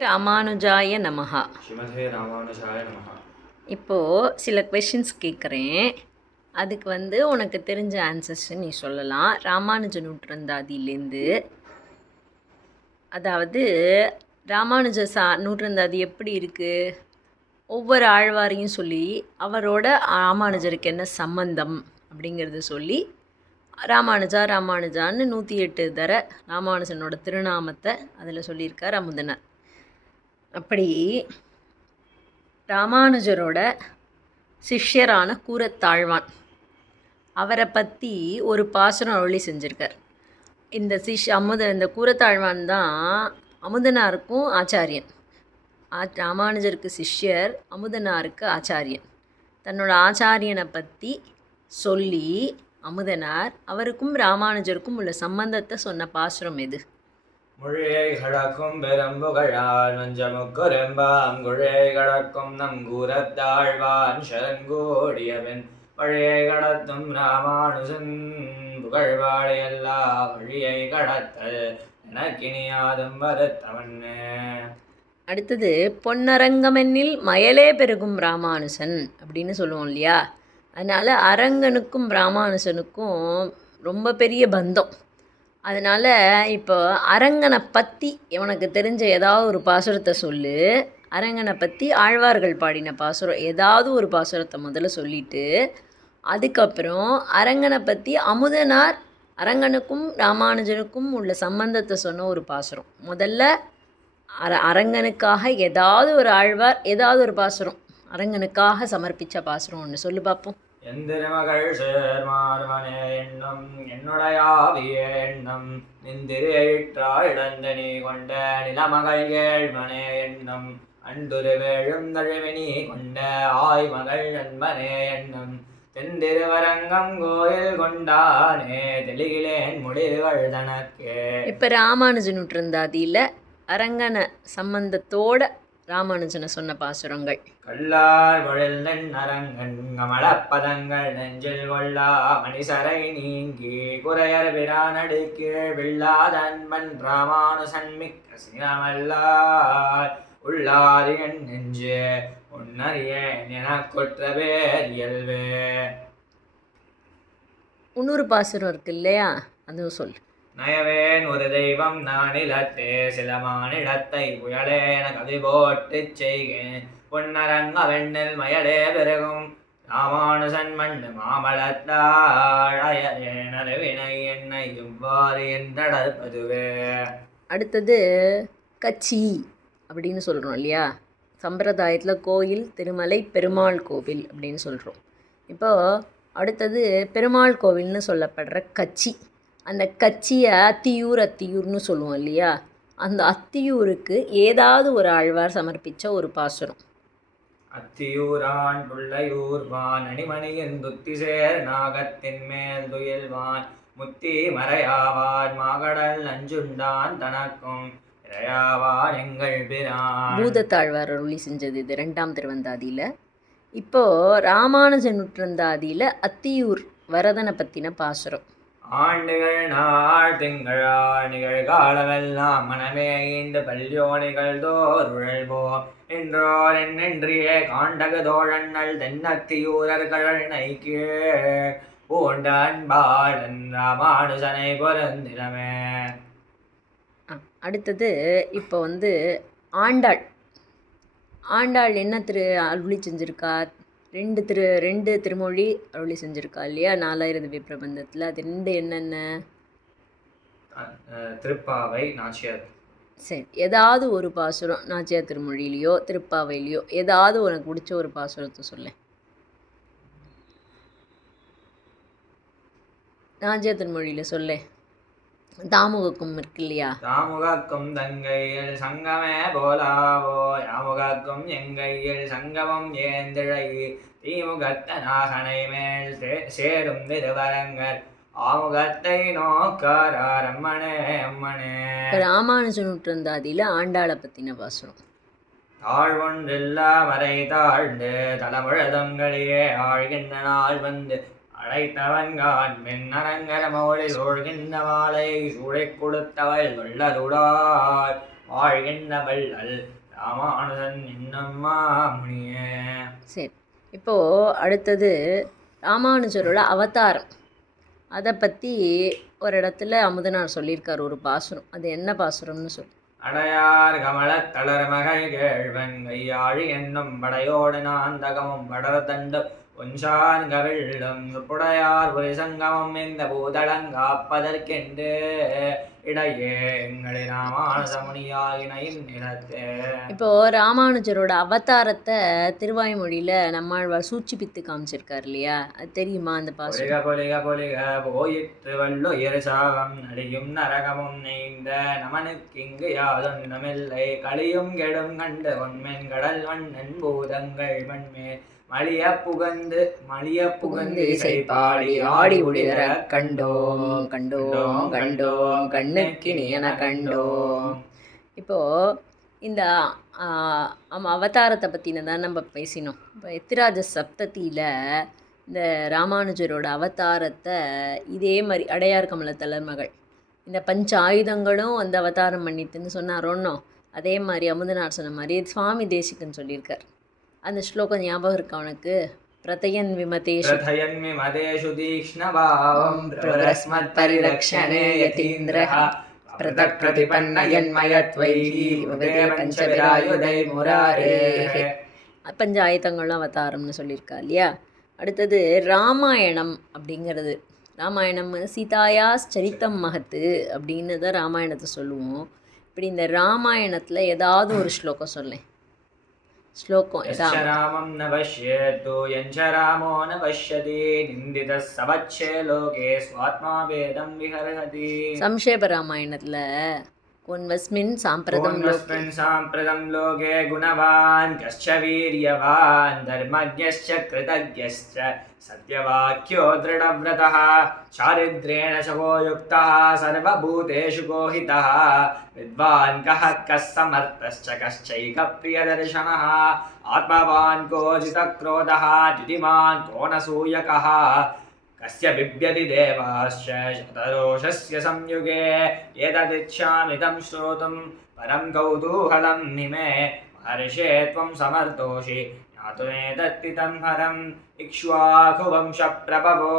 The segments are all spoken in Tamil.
ராமானுஜாய நமஹா. ஸ்ரீமதே ராமானுஜாய நமஹா. இப்போது சில கொஷின்ஸ் கேட்குறேன். அதுக்கு உனக்கு தெரிஞ்ச ஆன்சர்ஸ் நீ சொல்லலாம். ராமானுஜ நூற்றந்தாதியிலேருந்து. அதாவது ராமானுஜ நூற்றந்தாதி எப்படி இருக்குது, ஒவ்வொரு ஆழ்வாரையும் சொல்லி அவரோட ராமானுஜருக்கு என்ன சம்பந்தம் அப்படிங்கிறத சொல்லி ராமானுஜா ராமானுஜான்னு 108 தர ராமானுஜனோட திருநாமத்தை அதில் சொல்லியிருக்கார் அமுதனார். அப்படி ராமானுஜரோட சிஷ்யரான கூரத்தாழ்வான் அவரை பற்றி ஒரு பாசுரம் அருளி செஞ்சுருக்கார். இந்த கூரத்தாழ்வான் தான் அமுதனாருக்கும் ஆச்சாரியன். ராமானுஜருக்கு சிஷ்யர், அமுதனாருக்கு ஆச்சாரியன். தன்னோட ஆச்சாரியனை பற்றி சொல்லி அமுதனார் அவருக்கும் ராமானுஜருக்கும் உள்ள சம்பந்தத்தை சொன்ன பாசுரம் எது? மொழியை கடக்கும் பெரும்புகழால் மஞ்சமுக்குரெம்பாம் குழையை கடக்கும் நம் கூரத்தாழ்வான் சரங்கோடியவன் வழியை கடத்தும் ராமானுஜன் புகழ்வாழையல்லா வழியை கடத்தல் எனக்கினியாதும் வருத்தவன். அடுத்தது பொன்னரங்கமென்னில் மயலே பெருகும் ராமானுஜன் அப்படின்னு சொல்லுவோம் இல்லையா? அதனால் அரங்கனுக்கும் ராமானுஜனுக்கும் ரொம்ப பெரிய பந்தம். அதனால் இப்போ அரங்கனை பற்றி உனக்கு தெரிஞ்ச ஏதாவது ஒரு பாசுரத்தை சொல்லு. அரங்கனை பற்றி ஆழ்வார்கள் பாடின பாசுரம் ஏதாவது ஒரு பாசுரத்தை முதல்ல சொல்லிவிட்டு, அதுக்கப்புறம் அரங்கனை பற்றி அமுதனார் அரங்கனுக்கும் ராமானுஜனுக்கும் உள்ள சம்பந்தத்தை சொன்ன ஒரு பாசுரம். முதல்ல அரங்கனுக்காக ஏதாவது ஒரு ஆழ்வார் ஏதாவது ஒரு பாசுரம் அரங்கனுக்காக சமர்ப்பித்த பாசுரம் ஒன்று சொல்லு பார்ப்போம். எந்திரமகள் சேர்மார்மனே எண்ணம் என்னுடையாவிய எண்ணம் நிந்திரையிற்றாள் இழந்தனி கொண்ட நிலமகள் ஏழ்மனே எண்ணம் அண்டுரு வேழும் தழுவினி கொண்ட ஆய்மகள் நண்பனே எண்ணம் தெந்திருவரங்கம் கோயில் கொண்டானே தெளிகிலேன் முடிவுகள் தனக்கே. இப்போ ராமானுஜன் நூற்றந்தாதியில் அரங்கன சம்பந்தத்தோட ராமானுஜனை சொன்ன பாசுரங்கள். கல்லார் வழில் அரங்கன் கமலப்பதங்கள் நெஞ்சில் கொள்ளா மணிசரை நீங்கி குறையர் பிரானடி கீழ் வில்லாதன்பன் ராமானுசன் மிக்க சினமல்லார் உள்ளாரியன் நெஞ்சு உன்னறியேன் எனக்குற்ற பேர் இயல்பு. இன்னொரு பாசுரம் இருக்கு இல்லையா, அதுவும் சொல். நயவேன் ஒரு தெய்வம் நானிலத்தே சிலமானிடத்தை புயலே என கவி போட்டு செய்கேன் பொன்னரங்க வெண்ணில் மயலே பெருகும் ராமானுசன் மண்ணு மாமலத்தாழவினை என்னை இவ்வாறு என்றடற்பதுவே. அடுத்தது கச்சி அப்படின்னு சொல்கிறோம் இல்லையா? சம்பிரதாயத்தில் கோயில், திருமலை, பெருமாள் கோவில் அப்படின்னு சொல்கிறோம். இப்போது அடுத்தது பெருமாள் கோவில்னு சொல்லப்படுற கச்சி. அந்த கச்சியை அத்தியூர்னு சொல்லுவோம் இல்லையா? அந்த அத்தியூருக்கு ஏதாவது ஒரு ஆழ்வார் சமர்ப்பித்த ஒரு பாசுரம். அத்தியூரான் புள்ளையூர்வான் அணிமணியின் துத்திசேர் நாகத்தின் மேல் துயில்வான் முத்தி மறையாவான் மாகடல் நஞ்சுண்டான் தனக்கும் இறையாவான் எங்கள் பிரான். பூதத்தாழ்வார் அருளி செஞ்சது இது 2ஆம் திருவந்தாதியில். இப்போது ராமானுஜ நூற்றந்தாதியில் அத்தியூர் வரதனை பற்றின பாசுரம். ஆண்டுகள் நாள் திங்களாள் நிகழ்காலமெல்லாம் மனமே இந்த பல்யோனிகள் தோருழல்போ என்றோர் என்னென்றியே காண்டக தோழன்னல் தென்னத்தியூரர்கள் நைக்கே பூண்ட அன்பாளன் ராமானுஜனை பொருந்தினமே. அடுத்தது இப்போ ஆண்டாள் என்ன அருளி செஞ்சிருக்கா? ரெண்டு திருமொழி அருளி செஞ்சுருக்கா இல்லையா 4000 திவ்ய பிரபந்தத்தில்? அது என்னென்ன? திருப்பாவை, நாச்சியார். சரி, ஏதாவது ஒரு பாசுரம் நாச்சியார் திருமொழியிலையோ திருப்பாவையிலையோ ஏதாவது உனக்கு பிடிச்ச ஒரு பாசுரத்தை சொல்ல. நாச்சியார் திருமொழியில் சொல்ல. தாமுகக்கும் இருக்கு இல்லையா? தாமுகக்கும் தங்கையில் சங்கமே போலாவோ யாமுகக்கும் எங்கையில் சங்கமம் ஏந்திழை தீமுகத்த நாகனை மேல் சேரும் திருவரங்கர் ஆமுகத்தை நோக்கார் அம்மனே அம்மனே. ராமானுஜ நூற்றந்தாதியில் ஆண்டாளை பற்றின பாசுரம். தாழ்வொன்றில்லா மறை தாழ்ந்து தலைமுழதங்களிலே ஆழ்கின்ற நாள் வந்து அழைத்தவன்கான் மென்னரங்கர மோடி சூழ்கின்ற மாலை சூழை கொடுத்தவள் வெள்ளருடாய் ஆழ்கின்ற வள்ளல் ராமானுஜன் என்னும் மாமுனியே. சரி, இப்போது அடுத்தது ராமானுஜரோட அவதாரம். அதை பற்றி ஒரு இடத்துல அமுதனார் சொல்லியிருக்கார் ஒரு பாசுரம். அது என்ன பாசுரம்னு சொல்லு. அடையார் கமலத் தளர் மகள் கேழ்வன் கையாழி என்னும் படையோடு நாந்தகமும் படர் தண்டு ஒன்றான் கவிழ்டும் புடையார் ஒரு சங்கமம் இந்த பூதளங்காப்பதற்கென்று இடையே எங்களை ராமானுஜமுனியாகினையின் நிலத்தே. இப்போது ராமானுஜரோட அவதாரத்தை திருவாய்மொழியில் நம்மாழ்வார் சூச்சிப்பித்து காமிச்சிருக்கார் இல்லையா? அது தெரியுமா அந்த பாசுரம்? பொலிக பொலிக பொலிக போயிற்று வள்ளுயிர் சாவம் நடியும் நரகமும் நெய்ந்த நமனுக்கிங்கு யாதொன்றுமில்லை கலியும் கெடும் கண்டு ஒன்மென் கடல் வண்ணன் பூதங்கள் மண்மேல் மலிய புகந்து இசை பாடி ஆடி ஒளிதர கண்டோம் கண்டோம் கண்டோம் கண்ணுக்கினியன கண்டோம். இப்போது இந்த அவதாரத்தை பற்றினதான் நம்ம பேசினோம். இப்போ எத்திராஜ சப்தத்தியில் இந்த ராமானுஜரோட அவதாரத்தை இதே மாதிரி அடையார் கமல தளர்மகள் இந்த பஞ்ச ஆயுதங்களும் அந்த அவதாரம் பண்ணிட்டுன்னு சொன்னாரோன்னோ, அதே மாதிரி அமுதனார் சொன்ன மாதிரி சுவாமி தேசிகன் சொல்லியிருக்கார். அந்த ஸ்லோகம் ஞாபகம் இருக்கா உனக்கு? பிரதயன் விமதேஷு தீக்ஷ்ணபாவம் பிரவரஸ்மத் பரிரக்ஷணே யதீந்திரஹ பிரதக் பிரதிபன்னயன்மயத்வைஹி வதே பஞ்சவிராயுதை முராரேஹ. பஞ்ச ஆயுதங்களும் அவதாரம்னு சொல்லியிருக்கா இல்லையா? அடுத்தது ராமாயணம் அப்படிங்கிறது. ராமாயணம் சீதாயா சரித்தம் மகத்து அப்படின்னு தான் ராமாயணத்தை சொல்லுவோம். இப்படி இந்த ராமாயணத்தில் ஏதாவது ஒரு ஸ்லோகம் சொல்லேன். ஸ்லோகம் ராமம் ந பஷ்யேத்து யஞ்ச ராமோ ந பஷ்யதி நிந்தித சவச்சே லோகே ஸ்வாத்மா வேதம் விஹரஹதி. சம்ஷேப ராமாயணத்தில் கோன்வஸ்மின் சாம்பிரதம் லோகே குணவான் கஷ்ச வீரியவான் தர்மஜ்ஞஸ்ச கிருதஜ்ஞஸ்ச சத்யவாக்யோ திருடவ்ரதः சாரித்ரேண சவோ யுக்தः சர்வபூதேஷு கோஹிதः வித்வான் கः சமர்த்தஸ்ச கश्चैक प्रियदर्शनः ஆத்மவான் கோஜித க்ரோதः திதிமான் கோணசூயகः कस्य बिभ्यति देवाश्च शतरोषस्य संयुगे एतदिच्छामि तं श्रोतुं परं कौतूहलं निमे महर्षे त्वं समर्थोषि ज्ञातुमेतत्तितं हरम् इक्ष्वाकुवंशप्रभवो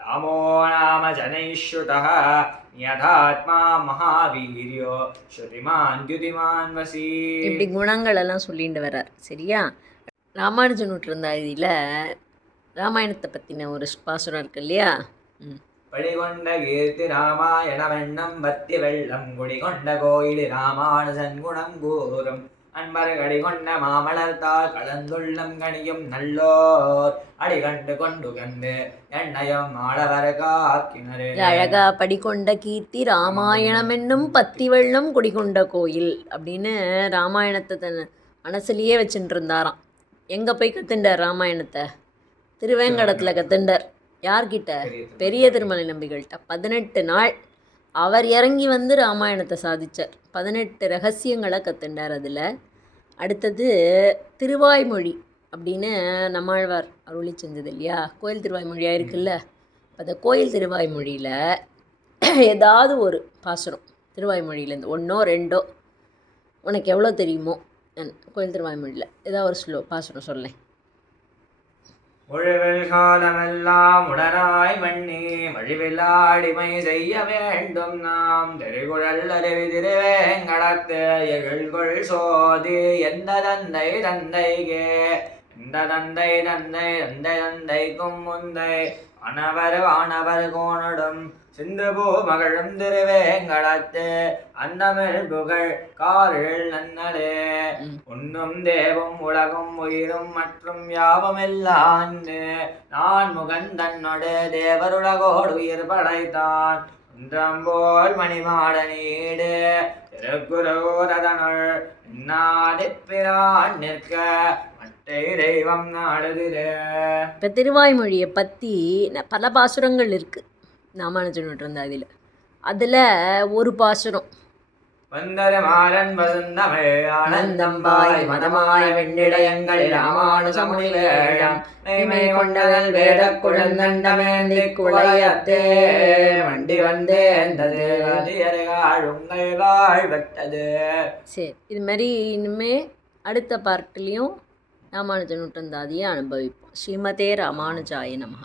रामो नाम जनैः श्रुतः நியதாத்மா மகாவீரியோ ஸ்ருதிமான் துதிமான் வசி. இப்படி குணங்கள் எல்லாம் சொல்லிட்டு வர்றார். சரியா? ராமானுஜன் விட்டுருந்தா இதில் ராமாயணத்தை பற்றின ஒரு பாசுரம் இருக்கு இல்லையா? படிகொண்ட கீர்த்தி ராமாயணமெண்ணம் பத்தி வெள்ளம் குடிகொண்ட கோயிலி ராமானுஜன் குணம் கூறும் அன்பர் கடிகொண்ட மாமலர்த்தால் கலந்துள்ளம் கணியும் நல்லோர் அடிகண்டு கொண்டு கண்டு எண்ணயம் ஆடவர காக்கினரே. அழகா படிகொண்ட கீர்த்தி ராமாயணம் என்னும் பத்தி வெள்ளம் குடிகொண்ட கோயில் அப்படின்னு ராமாயணத்தை தன் மனசுலேயே வச்சுட்டு இருந்தாராம். எங்கே போய் கற்றுண்டார் ராமாயணத்தை? திருவேங்கடத்தில் கற்றுண்டார். யார்கிட்ட? பெரிய திருமலை நம்பிகள்கிட்ட. 18 நாள் அவர் இறங்கி வந்து ராமாயணத்தை சாதித்தார். 18 ரகசியங்களை கற்றுண்டார் அதில். அடுத்தது திருவாய்மொழி அப்படின்னு நம்மாழ்வார் அருளி செஞ்சது இல்லையா? கோயில் திருவாய்மொழியாக இருக்குல்ல. அந்த கோயில் திருவாய்மொழியில் ஏதாவது ஒரு பாசுரம் திருவாய்மொழியிலேருந்து 1 or 2 உனக்கு எவ்வளோ தெரியுமோ கோயில் திருவாய்மொழியில் ஏதாவது ஒரு பாசுரம் சொல்லேன். உழவில் காலமெல்லாம் உடனாய் மண்ணி வழிவில்லாடிமை செய்ய வேண்டும் நாம் தெரிகுழல் அருவி திருவேங்கடத்து எழில்கொள் சோதி எந்த தந்தை தந்தைகே எந்த தந்தை தந்தை தந்தை தந்தைக்கும் முந்தை வானவர் கோணடும் சிந்து பூ மகளும் திருவேங்கடத்து அன்னமிழ் புகழ் காரில் நன்னலே உண்ணும் தேவும் உலகும் உயிரும் மற்றும் யாவுமெல்லாம் நான் முகன் தன்னோடு தேவருலகோடு உயிர் படைத்தான் ஒன்றம்போல் மணிமாட நீடு திருக்குறதனுள் நாடிப்பிரான் நிற்க மட்டை தெய்வம் நாடுதிரே. இப்போ திருவாய்மொழியை பற்றி பல பாசுரங்கள் இருக்குது ராமானுஜன் இருந்தா. அதில் ஒரு பாசுரம் வந்தர மாறன் வசந்தமே ஆனந்தம்பாய் மதமாய் வெண்ணிடயங்கள் ராமானுசமுனி வேழம் மெய்மை கொண்டவள் வேத குழந்தண்டமேந்தி குளையத்தே வண்டி வந்தேந்தது. உங்கள் வாழ்வட்டது. சரி, இது மாதிரி இனிமே அடுத்த பார்ட்லேயும் ராமானுஜ நூற்றந்தாதியை அனுபவிப்போம். ஸ்ரீமதே ராமானுஜாய நமஹ.